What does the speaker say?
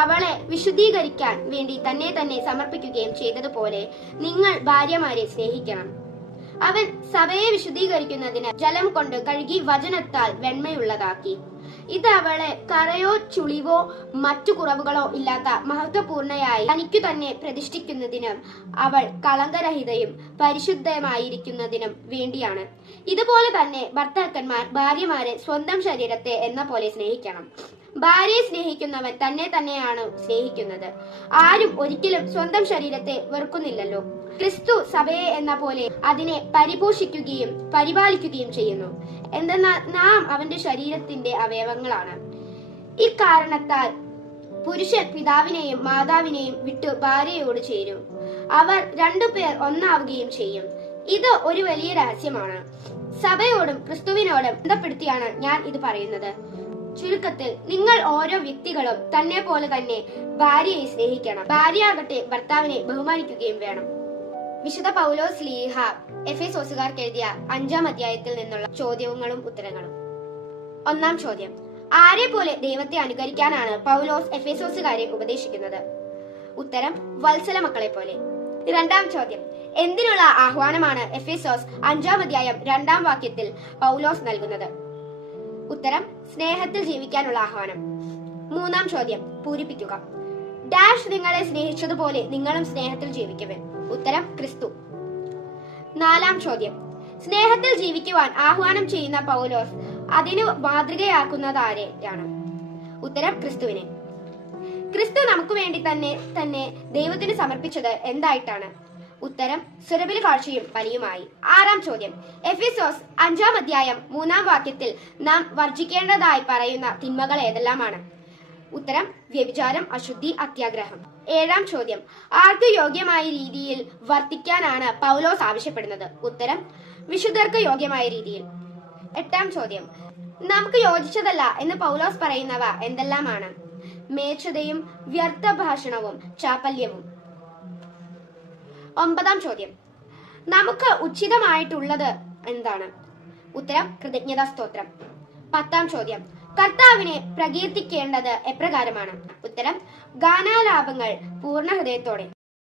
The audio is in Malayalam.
അവളെ വിശുദ്ധീകരിക്കാൻ വേണ്ടി തന്നെ സമർപ്പിക്കുകയും ചെയ്തതുപോലെ നിങ്ങൾ ഭാര്യമാരെ സ്നേഹിക്കണം. അവൻ സഭയെ വിശുദ്ധീകരിക്കുന്നതിന് ജലം കൊണ്ട് കഴുകി വചനത്താൽ വെണ്മയുള്ളതാക്കി. ഇത് അവളെ കറയോ ചുളിവോ മറ്റു കുറവുകളോ ഇല്ലാത്ത മഹത്വപൂർണയായി തനിക്കു തന്നെ പ്രതിഷ്ഠിക്കുന്നതിനും അവൾ കളങ്കരഹിതയും പരിശുദ്ധമായിരിക്കുന്നതിനും വേണ്ടിയാണ്. ഇതുപോലെ തന്നെ ഭർത്താക്കന്മാർ ഭാര്യമാരെ സ്വന്തം ശരീരത്തെ എന്ന പോലെ സ്നേഹിക്കണം. ഭാര്യയെ സ്നേഹിക്കുന്നവൻ തന്നെയാണ് സ്നേഹിക്കുന്നത്. ആരും ഒരിക്കലും സ്വന്തം ശരീരത്തെ വെറുക്കുന്നില്ലല്ലോ. ക്രിസ്തു സഭയെ എന്ന പോലെ അതിനെ പരിപോഷിക്കുകയും പരിപാലിക്കുകയും ചെയ്യുന്നു. എന്തെന്നാൽ നാം അവന്റെ ശരീരത്തിന്റെ അവയവങ്ങളാണ്. ഇക്കാരണത്താൽ പുരുഷൻ പിതാവിനെയും മാതാവിനെയും വിട്ടു ഭാര്യയോട് ചേരും, അവർ രണ്ടുപേർ ഒന്നാവുകയും ചെയ്യും. ഇത് ഒരു വലിയ രഹസ്യമാണ്. സഭയോടും ക്രിസ്തുവിനോടും ബന്ധപ്പെടുത്തിയാണ് ഞാൻ ഇത് പറയുന്നത്. ചുരുക്കത്തിൽ നിങ്ങൾ ഓരോ വ്യക്തികളും തന്നെ പോലെ തന്നെ ഭാര്യയെ സ്നേഹിക്കണം. ഭാര്യയാകട്ടെ ഭർത്താവിനെ ബഹുമാനിക്കുകയും വേണം. വിശുദ്ധ പൗലോസ് ശ്ലീഹ എഫെസോസുകാർക്ക് എഴുതിയ 5-ാം അധ്യായത്തിൽ നിന്നുള്ള ചോദ്യങ്ങളും ഉത്തരങ്ങളും. 1-ാം ചോദ്യം: ആരെ പോലെ ദൈവത്തെ അനുകരിക്കാനാണ് പൗലോസ് എഫെസോസുകാരെ ഉപദേശിക്കുന്നത്? ഉത്തരം: വത്സല മക്കളെ പോലെ. 2-ാം ചോദ്യം: എന്തിനുള്ള ആഹ്വാനമാണ് എഫെസോസ് 5-ാം അധ്യായം 2-ാം വാക്യത്തിൽ പൗലോസ് നൽകുന്നത്? ഉത്തരം: സ്നേഹത്തിൽ ജീവിക്കാനുള്ള ആഹ്വാനം. 3-ാം ചോദ്യം: പൂരിപ്പിക്കുക. ഡാഷ് നിങ്ങളെ സ്നേഹിച്ചതുപോലെ നിങ്ങളും സ്നേഹത്തിൽ ജീവിക്കുവിൻ. ഉത്തരം: ക്രിസ്തു. 4-ാം ചോദ്യം: സ്നേഹത്തിൽ ജീവിക്കുവാൻ ആഹ്വാനം ചെയ്യുന്ന പൗലോസ് അതിന് മാതൃകയാക്കുന്നത് ആരെയാണ്? ഉത്തരം: ക്രിസ്തുവിനെ. ക്രിസ്തു നമുക്ക് വേണ്ടി തന്നെ ദൈവത്തിന് സമർപ്പിച്ചത് എന്തായിട്ടാണ്? ഉത്തരം: സുരഭില കാഴ്ചയും ബലിയുമായി. 6-ാം ചോദ്യം: എഫെസോസ് 5-ാം അധ്യായം 3-ാം വാക്യത്തിൽ നാം വർജിക്കേണ്ടതായി പറയുന്ന തിന്മകൾ ഏതെല്ലാമാണ്? ഉത്തരം: വ്യഭിചാരം, അശുദ്ധി, അത്യാഗ്രഹം. 7-ാം ചോദ്യം: ആർക്ക് യോഗ്യമായ രീതിയിൽ വർത്തിക്കാനാണ് പൗലോസ് ആവശ്യപ്പെടുന്നത്? ഉത്തരം: വിശുദ്ധർക്ക് യോഗ്യമായ രീതിയിൽ. 8-ാം ചോദ്യം: നമുക്ക് യോജിച്ചതല്ല എന്ന് പൗലോസ് പറയുന്നവ എന്തെല്ലാമാണ്? മേച്ഛതയും വ്യർത്ഥ ഭാഷണവും ചാപല്യവും. 9-ാം ചോദ്യം: നമുക്ക് ഉചിതമായിട്ടുള്ളത് എന്താണ്? ഉത്തരം: കൃതജ്ഞതാ സ്തോത്രം. 10-ാം ചോദ്യം: കർത്താവിനെ പ്രകീർത്തിക്കേണ്ടത് എപ്രകാരമാണ്? ഉത്തരം: ഗാനാലാപങ്ങൾ പൂർണ്ണ ഹൃദയത്തോടെ.